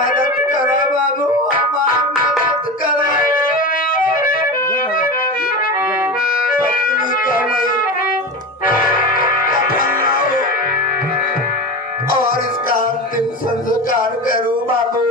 मदद करो बाबू, हमार मदद करो। पत्नी का मैं कफन लाऊं और इसका अंतिम संस्कार करूं बाबू।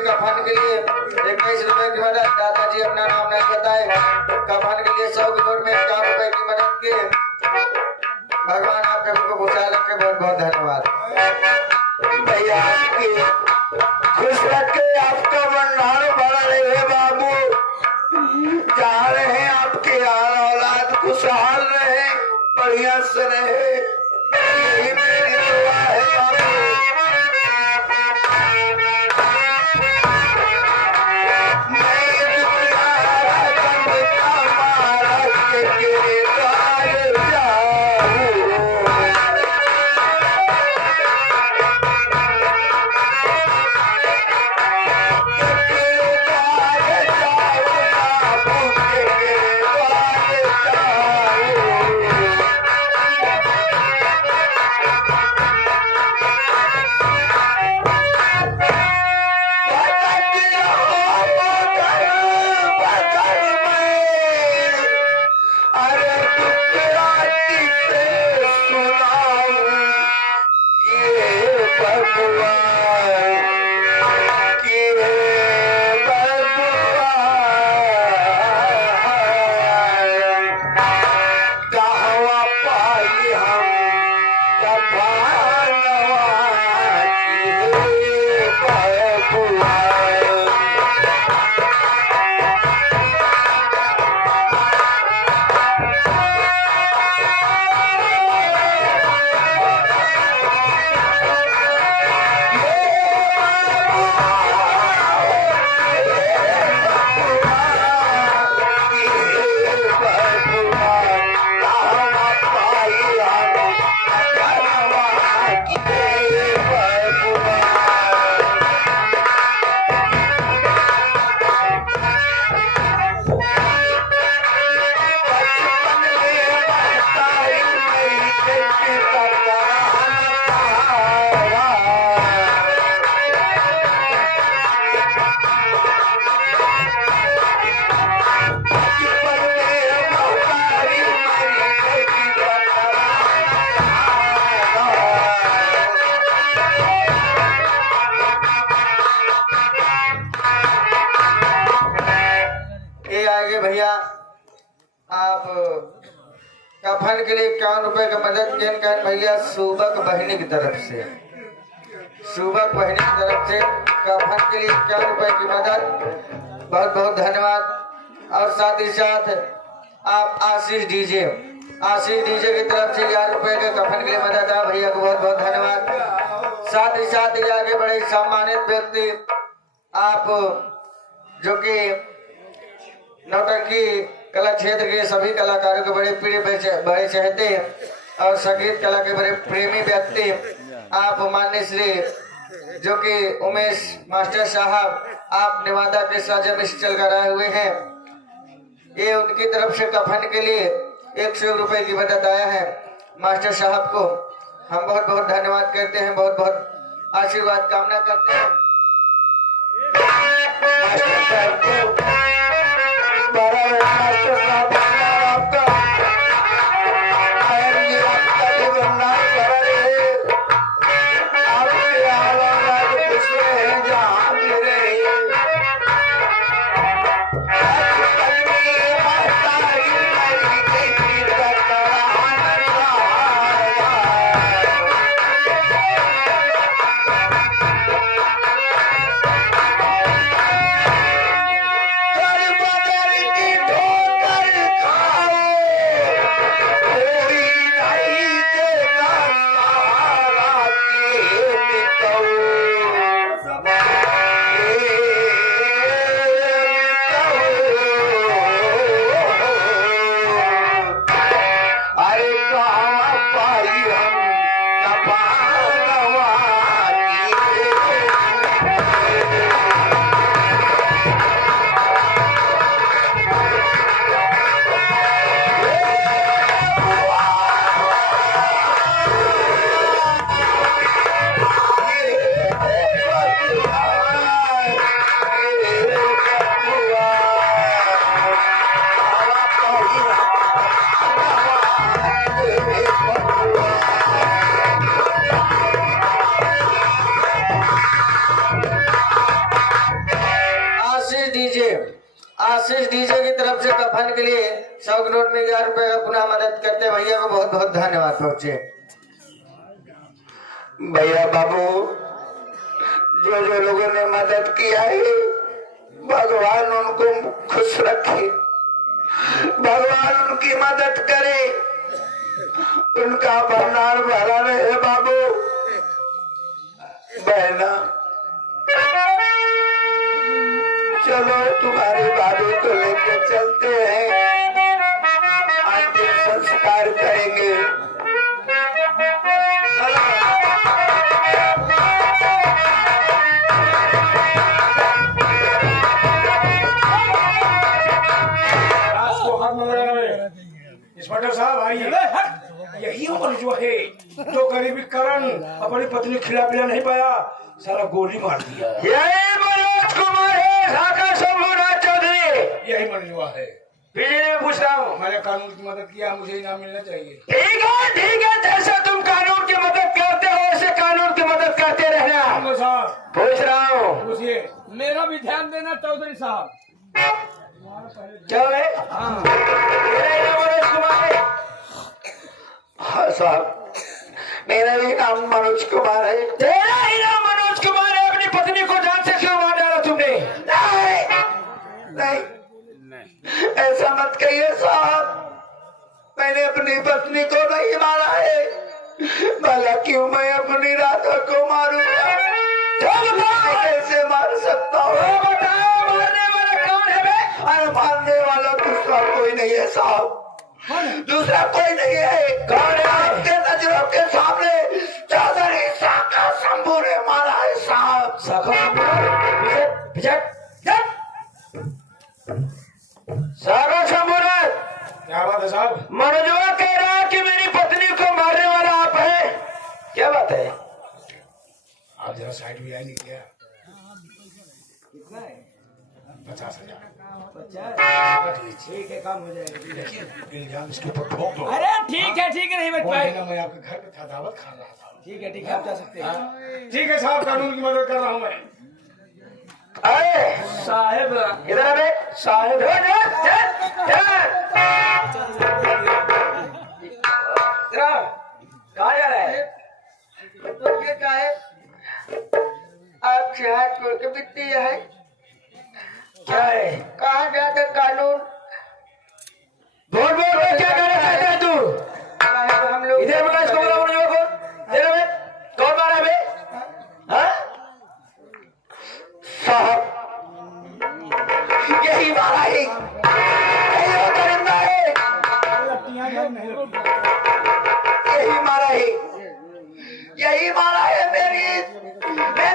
कफन के लिए 21 रुपए की मदद दादाजी अपना नाम नहीं बताए। कफन के लिए 100 करोड़ में 4 रुपए की मदद की। भगवान आपके को खुशहाल रखे। बहुत बहुत धन्यवाद भैया। आपकी खुश रखे, आपका भंडार भरा रहे बाबू। जहाँ रहे आपके औलाद खुशहाल रहे, बढ़िया से रहे, यही मेरी दुआ है बाबू। कफन के लिए 51 रुपए की मदद केन कहन भैया सुबक बहनी की तरफ से, सुबक बहनी की तरफ से कफन के लिए 51 रुपए की मदद, बहुत बहुत धन्यवाद। और साथ ही साथ आप आशीष डीजे की तरफ से 1000 रुपए के कफन के लिए मदद है भैया को बहुत बहुत धन्यवाद। साथ ही आगे बड़े सम्मानित व्यक्ति आप जो कि नौटंकी कला क्षेत्र के सभी कलाकारों के बड़े प्रिय बड़े चाहते और संगीत कला के बड़े प्रेमी व्यक्ति आप माननीय श्री जो कि उमेश मास्टर साहब आप नेवादा के साथ चल कर आए हुए हैं, ये उनकी तरफ से कफन के लिए 100 रुपए की मदद आया है। मास्टर साहब को हम बहुत बहुत धन्यवाद करते हैं, बहुत बहुत आशीर्वाद कामना करते हैं। मास्टर साहब को मास्टर साहब आपका आशीष डीजे की तरफ से कफन के लिए 100 नोट में 1000 रुपए का पुनः मदद करते भैया को बहुत बहुत धन्यवाद पहुंचे। भैया बाबू जो लोगों ने मदद किया है भगवान उनको खुश रखे, भगवान उनकी मदद करे, उनका भंडार भरा रहे। बाबू बहना चलो तुम्हारी भाभी को लेके चलते हैं, अंतिम संस्कार करेंगे। इंस्पेक्टर साहब आइए, यही उम्र जो है जो गरीबी कारण अपनी पत्नी खिला पिला नहीं पाया, सारा गोली मार दिया। यही मनोज कुमार है, यही मनजुआ है। मैं पूछ रहा हूँ, मैंने कानून की मदद किया, मुझे इनाम मिलना चाहिए। ठीक है, जैसे तुम कानून की मदद करते हो वैसे कानून की मदद करते रहना। साहब पूछ रहा हूँ, पूछिए। मेरा भी ध्यान देना चौधरी साहब। क्या है? मनोज कुमार है। हाँ साहब, मेरा भी नाम मनोज कुमार है। तेरा ही नाम मनोज कुमार है। अपनी पत्नी को जान से क्यों मार डाला तुमने? नहीं, ऐसा मत कहिए साहब, मैंने अपनी पत्नी को नहीं मारा है, भला क्यों मैं अपनी राधा को मारूंगा? कैसे मार सकता हूँ? बताओ, मारने वाला कौन है? अरे मारने वाला दूसरा कोई नहीं है साहब, दूसरा कोई नहीं है। कौन है? आपके नजरों के सामने चौधरी साका शंभू ने मारा है साहब। साका शंभू ने? क्या बात है साहब? मनोजवा कह रहा है कि मेरी पत्नी को मारने वाला आप हैं। क्या बात है? आप जरा साइड में आएंगे क्या? 50,000। ठीक है, काम हो जाएगा। इल्जाम इसके ऊपर ठोक दो। अरे ठीक है नहीं बच पाए। मैं आपके घर पे था, दावत खा रहा था। ठीक है, आप जा सकते हैं। ठीक है साहब, कानून की मदद कर रहा हूँ मैं। अरे साहेब इधर आ साहेब। कहाँ जा रहा है? तो ये क्या है? आपसे हाथ जोड़ के विनती है, क्या है? कहाँ जाकर कानून बोल बोल बोल, क्या कहना चाहता है तू? साहब हम लोग इधर बोला, इसको बोला, बोलो कौन? तेरे में कौन मारा है बे? हाँ? साहब यही मारा है, यही वो दरिंदा है, यही मारा है, यही मारा है, मेरी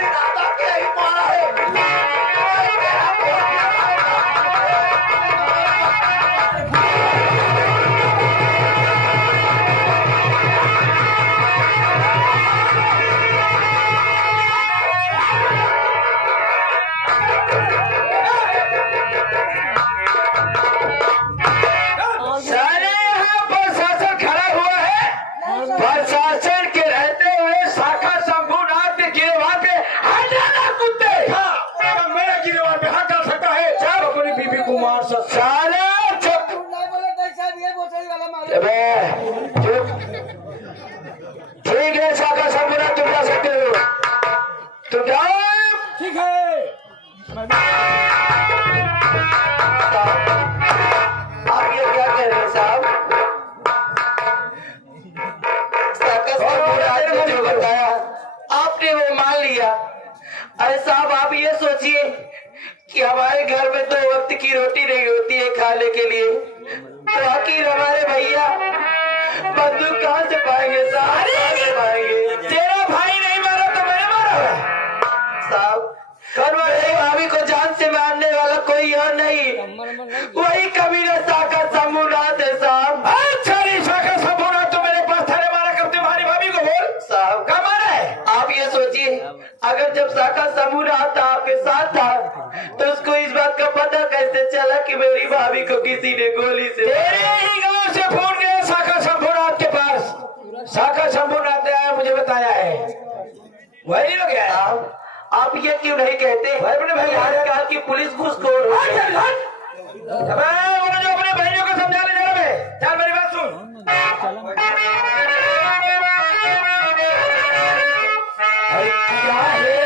दादा के यही मारा है। साले यहाँ प्रशासन खड़ा हुआ है, प्रशासन के रहते हुए शाखा शंभुनाथ के गिरवार पे हाथ डाला कुत्ते। हाँ, अब मेरा गिरवार पे हाथ डाल सकता है? सब अपनी बीबी को मार सकता। साले चुप, अबे चुप। ठीक है शाखा शंभुनाथ, तुम जा सकते हो, तुम जाओ। ठीक है। आप ये क्या कह रहे हैं साहब? शाखा शंभुनाथ ने जो बताया आपने वो मान लिया। अरे साहब आप ये सोचिए कि हमारे घर में 2 वक्त की रोटी नहीं होती है खाने के लिए, तो आखिर हमारे भैया बंदूक कहाँ से पाएंगे साहब? कहाँ से पाएंगे? तेरा भाई नहीं मारा तो मैंने मारा है। साहब मेरी भाभी को जान से मारने वाला कोई और नहीं, वही कबीरा शाखा शंभुनाथ है साहब। अच्छा नहीं, शाखा शंभुनाथ तो मेरे पास था, मारा कब तुम्हारी भाभी को? बोल साहब कब मारा है? आप ये सोचिए, अगर जब शाखा शंभुनाथ आपके साथ था तो उसको इस बात का पता कैसे चला कि मेरी भाभी को किसी ने गोली से तेरे ही गांव से फोन गया शाखा शंभुनाथ के पास। शाखा शंभुनाथ ने आया, मुझे बताया है, वही लोग है। साहब आप ये क्यों नहीं कहते अपने भाई आजकल की पुलिस घूसखोर हो गई है। अपने भाइयों को समझा ले जरा। चल मेरी बात सुन। अरे क्या है?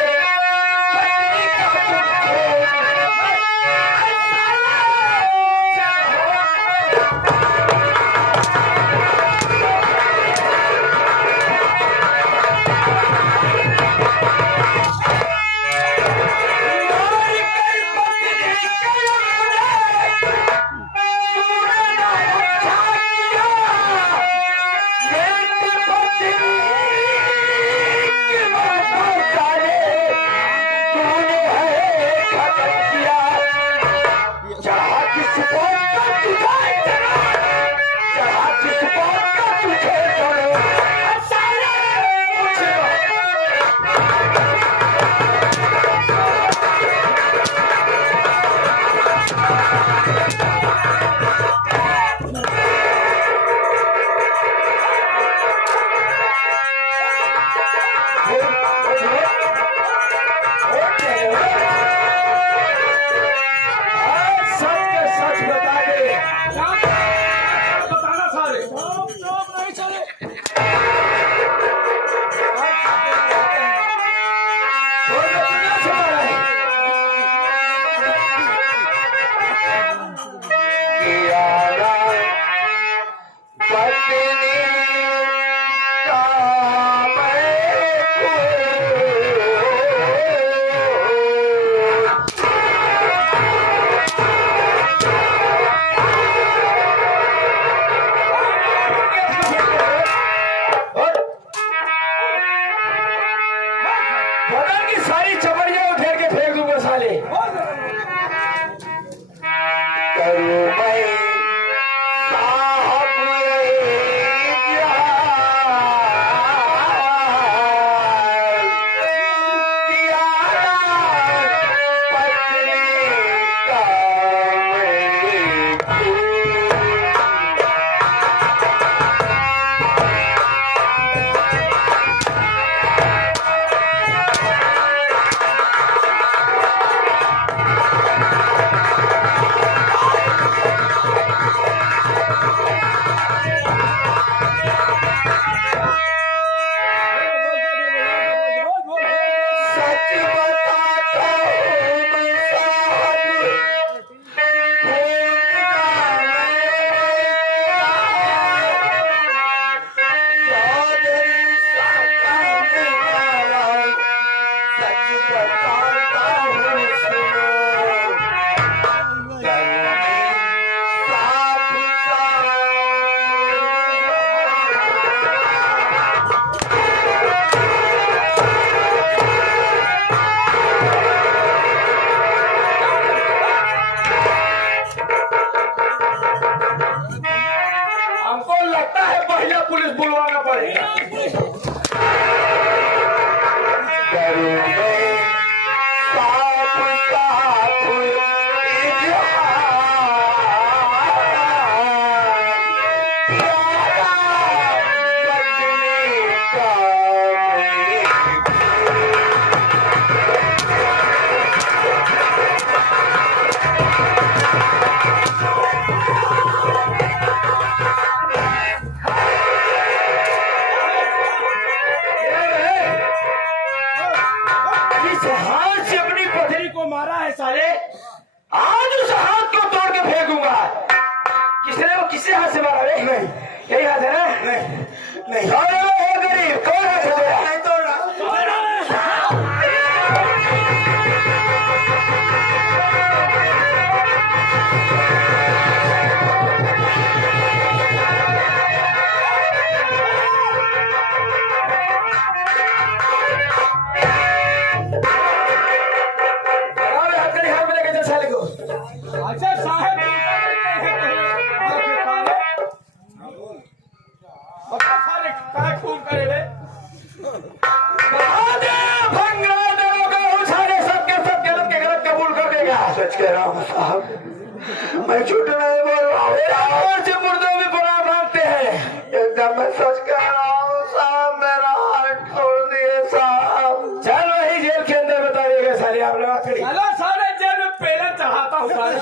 बताता हूँ मैं साहब, चौधरी साहब मारा, सच बताता हूँ सुनो, साफ साफ हमको लगता है पहले पुलिस बुलवाना पड़ेगा। जिस हाथ से अपनी पत्नी को मारा है साले, आज उस हाथ को तोड़ के फेंकूंगा। किसने वो किससे हाथ से मारा रे? नहीं, यही हाथ है ना? नहीं, नहीं। अरे वो गरीब कौन हाथ से तोड़ा? नहीं तोड़ा। अच्छा साहब सारे काय खून करे रे कबूल कर देगा। सच कह रहा हूँ साहब, मैं झूठ नहीं बोल रहा हूँ। और से मुर्दों में बुरा मानते हैं। एकदम मैं सच कह रहा हूँ साहब, मेरा हाथ तोड़ दिए साहब। चल वही जेल के अंदर बताइएगा साले आप लोग आखिरी। चलो सारे जेल में पेड़ा चढ़ाता हूँ सारे।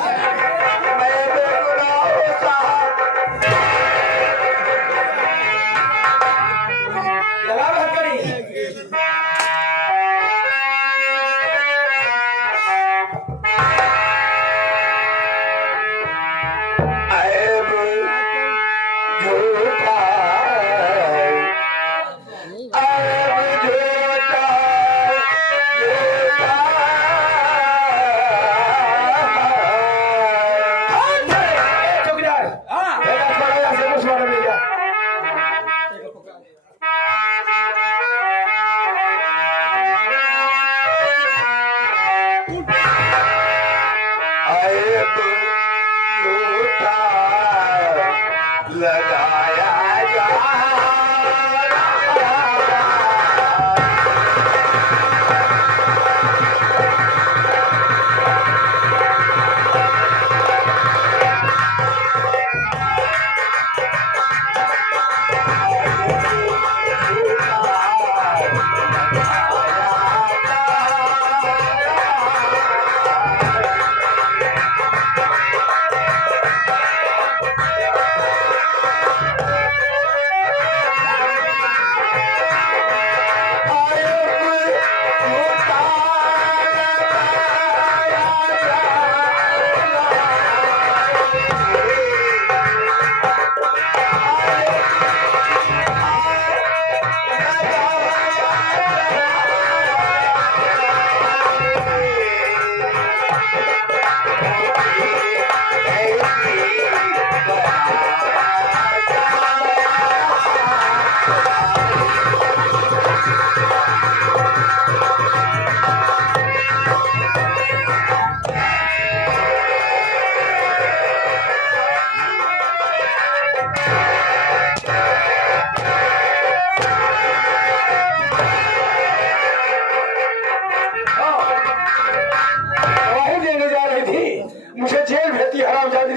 मैं बेगुनाह हूँ साहब। लगा हथकड़ी। ऐब झूठा, ऐब झूठा, झूठा। चौकीदार, हाँ बेटा छोड़ा यहाँ से कुछ मालूम नहीं किया। ऐब झूठा लगाया जा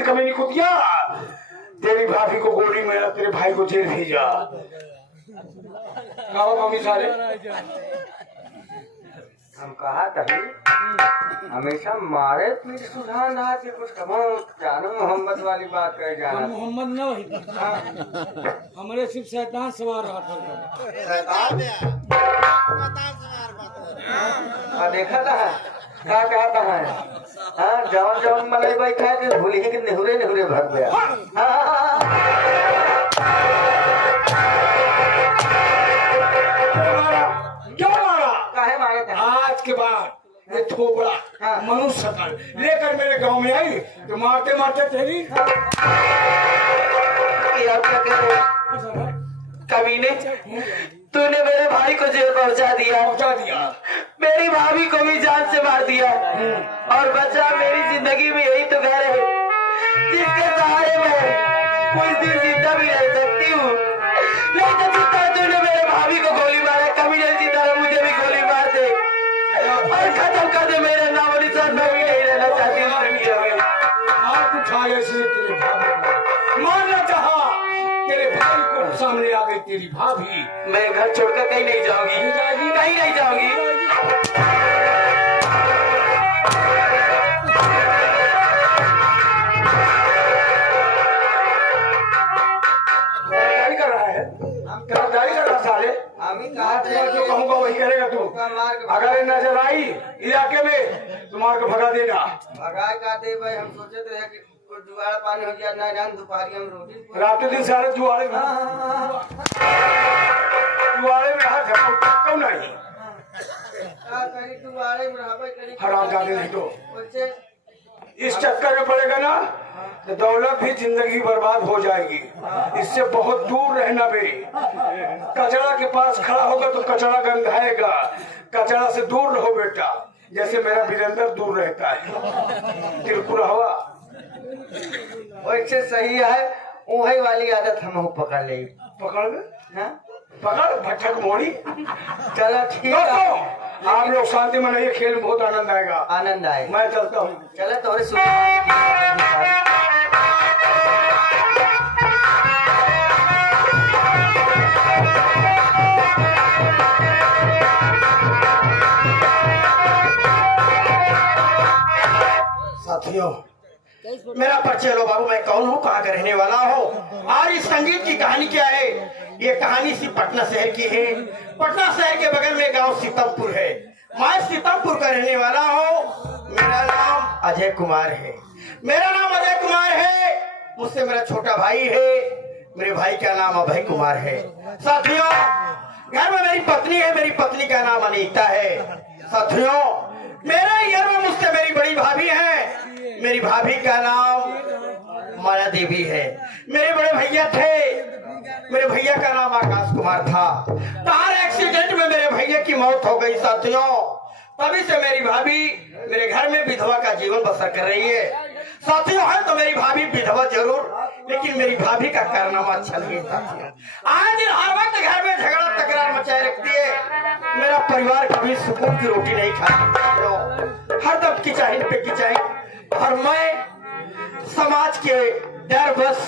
कमीनी कुतिया, तेरी भाभी को गोली में तेरे भाई को जेल भेजा। कहो मम्मी सारे हम कहा तभी हमेशा मारे पीठ सुधार ना कि कुछ कहो जानो मोहम्मद वाली बात कर जाना। मोहम्मद न वही हमारे सिर्फ शैतान सवार रहा था। शैतान देखा था क्या कहता है हाँ जवन जवन मलाई भाई खाए के भूली ही कि नेहुरे नेहुरे भर गया हाँ क्यों मारा? काहे मारे थे आज के बाद ये थोबड़ा हाँ। मनुष्य शकल लेकर मेरे गांव में आई तो मारते मारते तेरी कि आप क्या कह रहे हो कमीने, तूने मेरे भाई को जेल पहुंचा दिया, मेरी भाभी को भी जान से मार दिया और बचा मेरी जिंदगी में यही तो घर है जिसके सहारे मैं कुछ दिन जिंदा भी रह सकती हूँ। नहीं तो जितना तूने मेरे भाभी को गोली मारा, कभी नहीं जीता रहा, मुझे भी गोली मार दे और खत्म कर दे मेरा नाम और निशान। मैं भी नहीं रहना चाहती हूँ दुनिया में। हाथ उठाए से तेरे भाभी को मारना चाहा, तेरे भाई को सामने आ गई तेरी भाभी। मैं घर छोड़कर कहीं नहीं जाऊंगी, कहीं नहीं जाऊंगी। तैयारी कर रहा है, तैयारी कर रहा साले। हम ही आज कहा मैं जो कहूँगा वही करेगा तू। मार के अगर ये नजर आई इलाके में तो मार को भगा देना। भगाए का दे भाई हम सोचे रहे कि कुछ जुगाड़ पानी हो जाए ना जान दोपहरी हम रोटी रात दिन सारे जुआरे में हाथ है क्यों नहीं? का करी जुगाड़े में रहबे करी हराम जाने नहीं तो बच्चे इस चक्कर में पड़ेगा ना तो दौलत भी जिंदगी बर्बाद हो जाएगी। इससे बहुत दूर रहना बे। कचरा के पास खड़ा होगा तो कचरा गंधाएगा, कचरा से दूर रहो बेटा, जैसे मेरा वीरेंद्र दूर रहता है। तिरकुरा हुआ वैसे सही है वही वाली आदत हम पकड़ ले पकड़ में हाँ? पकड़ भटक मोड़ी। चलो ठीक है दोस्तों आप लोग शांति मनाइए, खेल में बहुत आनंद आएगा। आनंद आए मैं चलता हूँ। चले थोड़े सुबह साथियों मेरा परिचय लो बाबू, मैं कौन हूँ, कहाँ का रहने वाला हूँ और इस संगीत की कहानी क्या है। ये कहानी सी पटना शहर की है। पटना शहर के बगल में गांव सीतमपुर है। मैं सीतमपुर का रहने वाला हूँ। मेरा नाम अजय कुमार है। मेरा नाम अजय कुमार है। मुझसे मेरा छोटा भाई है। मेरे भाई का नाम अभय कुमार है। साथियों घर में मेरी पत्नी है। मेरी पत्नी का नाम अनीता है। साथियों मेरे घर में मुझसे मेरी बड़ी भाभी है। मेरी भाभी का नाम माया देवी है। मेरे बड़े भैया थे। मेरे भैया का नाम आकाश कुमार था। कार एक्सीडेंट में मेरे भैया की मौत हो गई। साथियों तभी से मेरी भाभी मेरे घर में विधवा का जीवन बसर कर रही है। साथियों है तो मेरी भाभी विधवा जरूर, लेकिन मेरी भाभी का कारनामा अच्छा नहीं। साथियों आज दिन हर वक्त घर में झगड़ा तकरार मचाए रखती है। मेरा परिवार कभी सुकून की रोटी नहीं खाता, हर दम किचाहिन पे किचाहिन, और मैं समाज के डर बस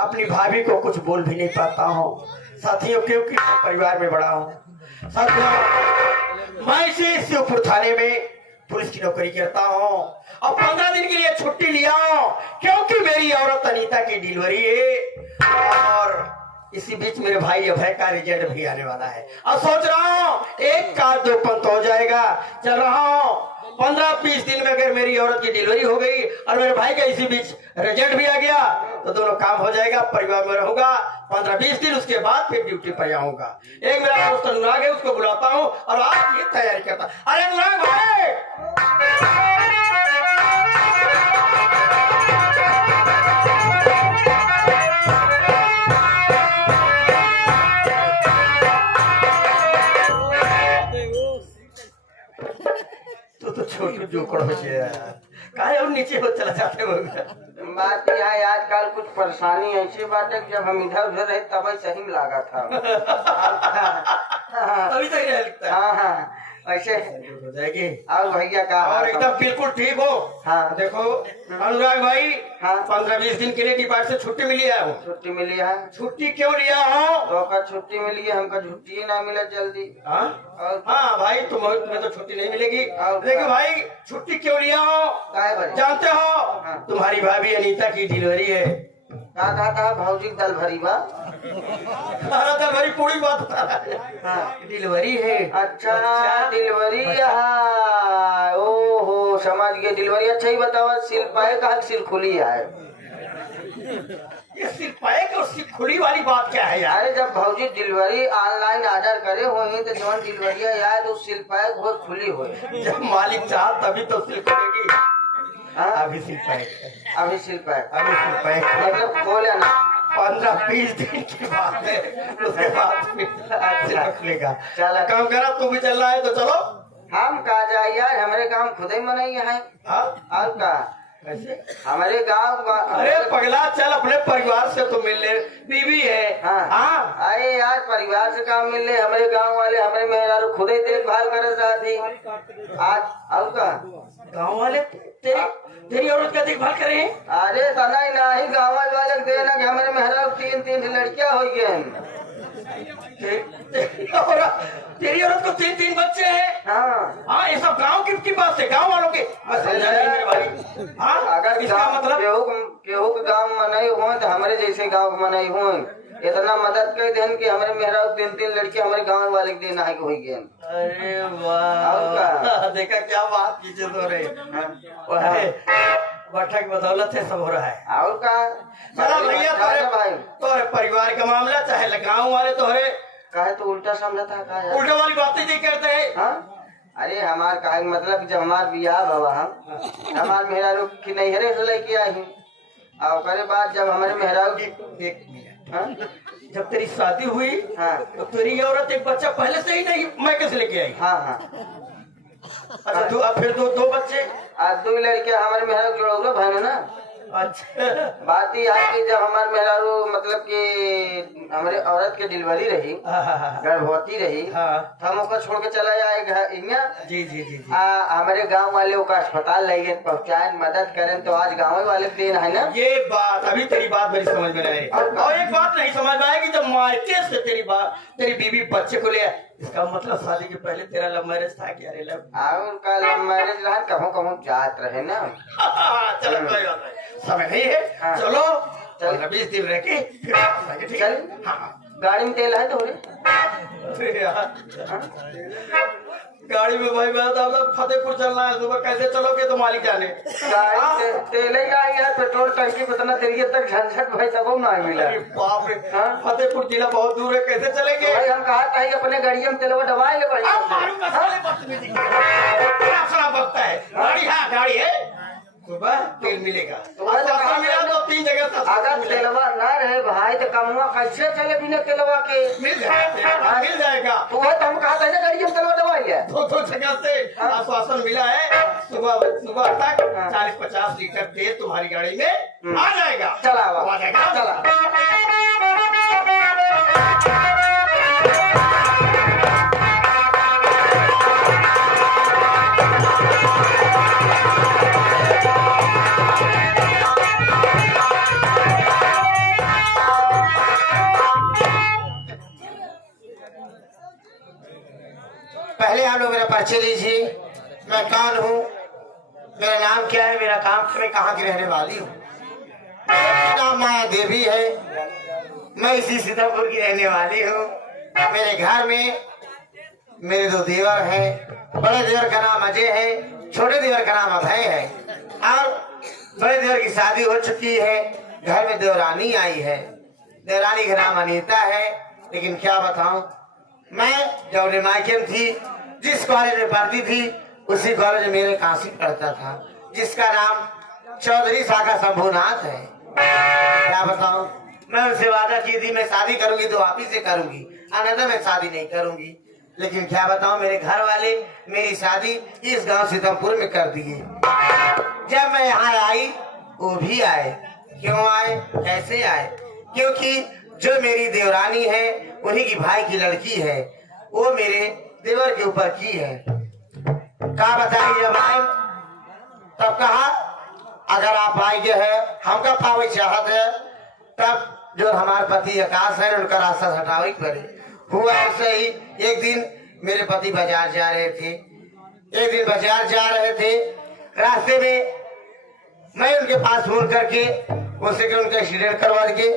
अपनी भाभी को कुछ बोल भी नहीं पाता हूँ। साथियों क्योंकि परिवार में बड़ा हूँ। साथियों मैं इसे शिवपुर थाने में पुलिस की नौकरी करता हूँ और 15 दिन के लिए छुट्टी लिया हूँ क्योंकि मेरी औरत अनीता की डिलीवरी है और इसी बीच मेरे भाई अभय का रिजल्ट भी आने वाला है। अब सोच रहा हूँ एक का दो पंत हो जाएगा। चल रहा हूँ 15-20 दिन में अगर मेरी औरत की डिलीवरी हो गई और मेरे भाई का इसी बीच रिजल्ट भी आ गया तो दोनों काम हो जाएगा। परिवार में रहूंगा 15-20 दिन, उसके बाद फिर ड्यूटी पर जाऊंगा। एक मेरा दोस्त अनुराग है, उसको बुलाता हूँ और आज ये तैयारी करता। अरे अनुराग भाई तो छोटे जोकड़ बचे काहे और नीचे हो चला जाते हो। बात यह है आजकल कुछ परेशानी ऐसी बात है कि जब हम इधर उधर रहे तब सही में लगा था अभी तक नहीं लिखता है। हाँ हाँ ऐसे हो जाएगी और भैया का और एकदम बिल्कुल ठीक हो। हाँ देखो अनुराग भाई हाँ 15-20 दिन के लिए डिपार्ट से छुट्टी मिली है। छुट्टी मिली है छुट्टी क्यों लिया हो? तो का छुट्टी मिली है, हमको छुट्टी ही ना मिला जल्दी। हाँ और हाँ भाई तुम्हें तो छुट्टी नहीं मिलेगी। और लेकिन भाई छुट्टी क्यों लिया हो काहे बने? जानते हो? हाँ। तुम्हारी भाभी अनीता की डिलीवरी है। कहा भौजी दल भरी बा अरे तो भाई पूरी बात बता रहा है। हाँ डिलीवरी है। अच्छा डिलीवरी हाँ समझ गए डिलीवरी अच्छा ही बतावा सिल पाए कहा सिल खुली है ये सिर्फ पैक और सिर्फ खुली वाली बात क्या है यार? अरे जब भौजी डिलीवरी ऑनलाइन ऑर्डर करे होंगे तो जवन डिलीवरी आए तो सिल पाए वो खुली हो जब मालिक चाह तभी तो सिल खुलेगी। हाँ? अभी सिल पैक है, अभी सिल पाए अभी सिल पैक है। मतलब खोले ना 15-20 दिन की बात है, उसके बाद अच्छा खुलेगा। चलो काम करा, तू भी चल रहा है तो चलो। हम कहा जाए यार हमारे गांव खुद ही मनाई है हाँ और का कैसे? हमारे गांव अरे पगला चल अपने परिवार से तो मिल ले, बीवी है। हाँ। हाँ अरे यार परिवार से काम मिल रहे हमारे गांव वाले हमारे मेहरारू खुद ही देखभाल करे साथी आज और का गाँव वाले तेरी औरत का देखभाल करे हैं? अरे तना ही नहीं गाँव वाले देना कि हमारे मेहरारू 3 लड़कियां हो गए तेरी औरत को 3 बच्चे हैं। हाँ हाँ ये सब गांव की बात है, गांव वालों के। मैं समझा नहीं मेरे भाई। हाँ अगर इसका मतलब केहू के गाँव मनाई हो तो हमारे जैसे गाँव के मनाई हो इतना मदद कर देन कि हमारे मेहरारू 3 लड़के हमारे गाँव वाले के देना है हो गए। अरे और वाह, देखा क्या बात कीजिए तो रे। बैठक बदौलत है सब हो रहा है। और का चला भैया भाई तोरे परिवार का मामला चाहे गाँव वाले तोहरे कहे तो उल्टा समझता का यार उल्टा वाली बातें नहीं करते हैं। हाँ अरे हमार कहा मतलब जब हमार बियाह बाबा हम हमार मेहरारू की नैहरे से लेके आई हूँ और करे बाद जब हमारे मेहरारू की एक मिनट, हाँ जब तेरी शादी हुई हाँ तो तेरी औरत एक बच्चा पहले से ही नहीं मैं कैसे लेके आई? हाँ हाँ अच्छा तू अब फिर दो बच्चे। आज 2 लड़के हमारे मेहरारू जोड़ोगे भाई ना अच्छा बात ही है कि जब हमारे मेहरारू मतलब कि हमारे औरत की डिलीवरी रही हाँ गर्भवती रही हाँ तो हम उसको छोड़ के चला आए जी जी जी जी। हमारे गांव वाले को अस्पताल ले गए पहुँचाए मदद करें तो आज गाँव वाले के दिन है ना ये बात अभी तेरी बात मेरी समझ में नहीं आई। और एक बात नहीं समझ में आएगी जब मायके से तेरी बीवी बच्चे को ले आए, इसका मतलब शादी के पहले तेरा लव मैरिज था क्या? रे लव और का लव मैरिज रहा कहूँ कहूँ जात रहे ना चलो कोई बात नहीं, समय नहीं है। हाँ। चलो चल। 15-20 दिन रह के फिर वापस आएंगे, ठीक है? चल। हाँ गाड़ी में तेल है तो रे अरे यार गाड़ी में भाई मैं तो फतेहपुर चलना है, सुबह कैसे चलोगे तो मालिक जाने। गाड़ी तेल ही गाड़ी है पेट्रोल टंकी पे तना तेरी तक झंझट भाई तब ना मिला अरे बाप रे, हाँ? फतेहपुर जिला बहुत दूर है, कैसे चलेंगे? भाई हम कहा था अपने गाड़ियों में तेलवा दवाई ले पड़ी अब मारूंगा साले बदतमीजी की। क्या खराब बकता है? गाड़ी हाँ गाड़ी है, सुबह तेल मिलेगा। तुम्हारे तो कहाँ मिला तो 3 जगह से अगर तेलवा ना रहे भाई तो कमुआ कैसे चले बिना तेलवा के मिल जाएगा, मिल जाएगा। तो वह तो हम कहा था ना गाड़ियों में तेलवा दवाई ले 2 जगह से आश्वासन मिला है, सुबह तक 40-50 लीटर तेल तुम्हारी गाड़ी में आ जाएगा। चला आ जाएगा, चला पहले आप लोग मेरा परिचय लीजिए, मैं कौन हूँ, मेरा नाम क्या है, मेरा काम मैं कहाँ की रहने वाली हूँ। मेरा नाम माया देवी है, मैं इसी सीतापुर की रहने वाली हूँ। मेरे घर में मेरे 2 देवर हैं, बड़े देवर का नाम अजय है, छोटे देवर का नाम अभय है और बड़े देवर की शादी हो चुकी है। घर में देवरानी आई है, देवरानी का नाम अनीता है। लेकिन क्या बताऊं, मैं जब मायके में थी जिस कॉलेज में पढ़ती थी उसी कॉलेज में मेरे काशी पढ़ता था जिसका नाम चौधरी शाखा शंभुनाथ है। क्या बताऊं, मैं उनसे वादा की थी मैं शादी करूंगी तो आप ही से करूंगी, अन्यथा मैं शादी नहीं करूंगी। लेकिन क्या बताऊं, मेरे घर वाले मेरी शादी इस गांव सीतमपुर में कर दिए। जब मैं यहाँ आई वो भी आए। क्यों आए, कैसे आए? क्योंकि जो मेरी देवरानी है उन्हीं की भाई की लड़की है, वो मेरे देवर के ऊपर की है। कहा बताइए, जब आए तब कहा अगर आप आएंगे है हमका पावे चाहत है तब जो हमारे पति आकाश है उनका रास्ता हटावे पड़े। हुआ ऐसे ही, एक दिन मेरे पति बाजार जा रहे थे, रास्ते में मैं उनके पास फोन करके उससे उनका एक्सीडेंट करवा के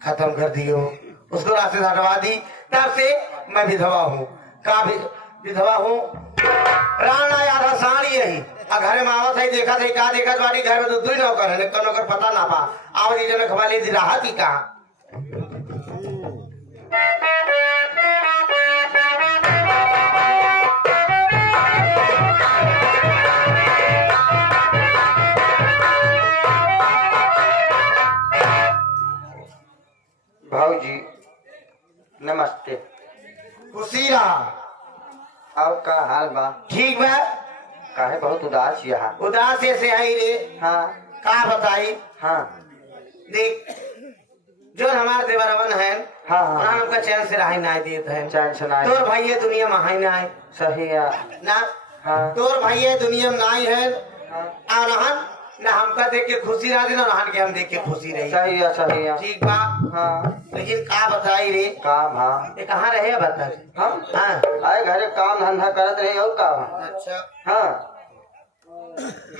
खत्म कर दिए हो, उसको रास्ते से हटवा दी। तब से मैं विधवा हूँ। का विधवा हूँ, राणा आधा साड़ी यही जी आ घरे में आवत है देखा थे का देखत बाड़ी घर में तो दुई नौकर है कौन नौकर पता ना पा आवत ही जनक वाली दी राहत ही का भाऊजी नमस्ते। खुशी रहा और का हाल बा? ठीक बा काहे बहुत उदास यहाँ? उदास से आई रे हाँ का बताई हाँ देख जो हमारे देवरवन है हाँ हाँ उन्होंने हमका चैन से रहाई ना देते हैं चैन सुनाए। तोर भाई ये दुनिया में हाई ना है सही है। ना हाँ तोर भाई ये दुनिया में नाई है हाँ और रहन ना हमका देख के खुशी रह देना रहन के हम देख के खुशी रही सही है सही है। ठीक बा हाँ लेकिन का बताई रे काम हाँ ये कहाँ रहे बता हम हाँ आए घरे काम धंधा करत रहे और का अच्छा हाँ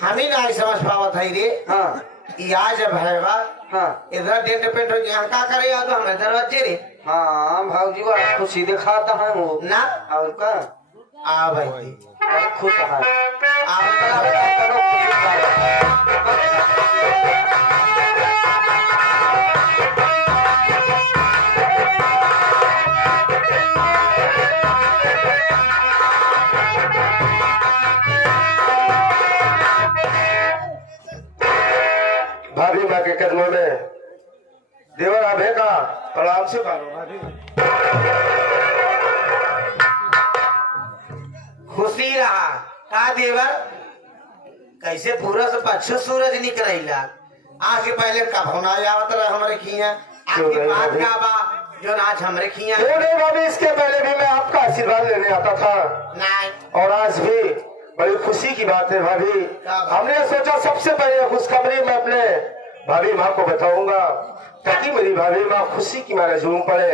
हम ही ना समझ पावत है रे हाँ या जब है बा हाँ इधर डेट पेट हो यहाँ का करे या तो हमें दरवाजे रे हाँ भाऊजी बड़ा खुशी दिखाता है वो ना और का आ भाई बड़ा खुश है। आ करो खुशी भाभी माँ के कदमों में देवर आभे का प्रणाम से मारो भाभी। खुशी रहा का देवर कैसे पूरा से पश्चिम सूरज निकलेला आज के पहले कब होना आवत रहा हमारे खिया आज क्यों की नहीं बात भाभी? का बा जो आज हमारे खिया क्यों नहीं भाभी, इसके पहले भी मैं आपका आशीर्वाद लेने आता था नहीं और आज भी बड़ी खुशी की बात है भाभी। हमने सोचा सबसे पहले खुशखबरी मैं अपने भाभी माँ को बताऊंगा ताकि मेरी भाभी माँ खुशी की मारे जुलूम पड़े।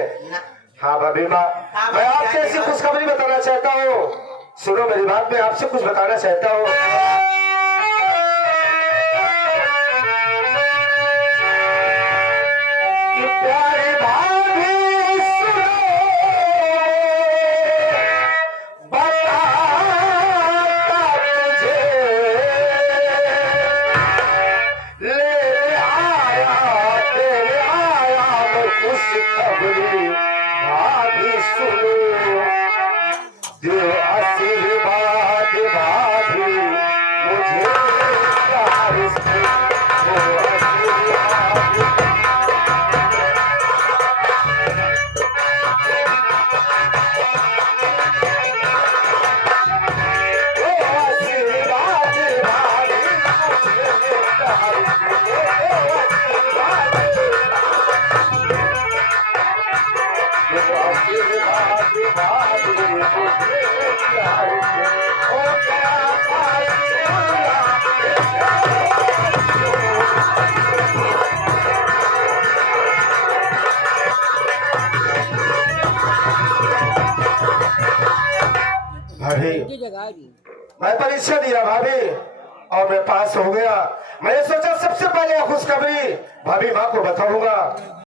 हाँ भाभी माँ, मैं आपसे ऐसी खुशखबरी बताना चाहता हूँ। सुनो मेरी बात, मैं आपसे कुछ बताना चाहता हूँ। कि प्यारी भाभी सुनो, बताता तुझे ले आया मैं खुशखबरी भाभी सुनो, दो आशीर्वाद भाभी मुझे प्यार से, दो आशीर्वाद भाभी मैं परीक्षा दिया भाभी और मैं पास हो गया। मैंने सोचा सबसे पहले खुशखबरी भाभी माँ को बताऊंगा।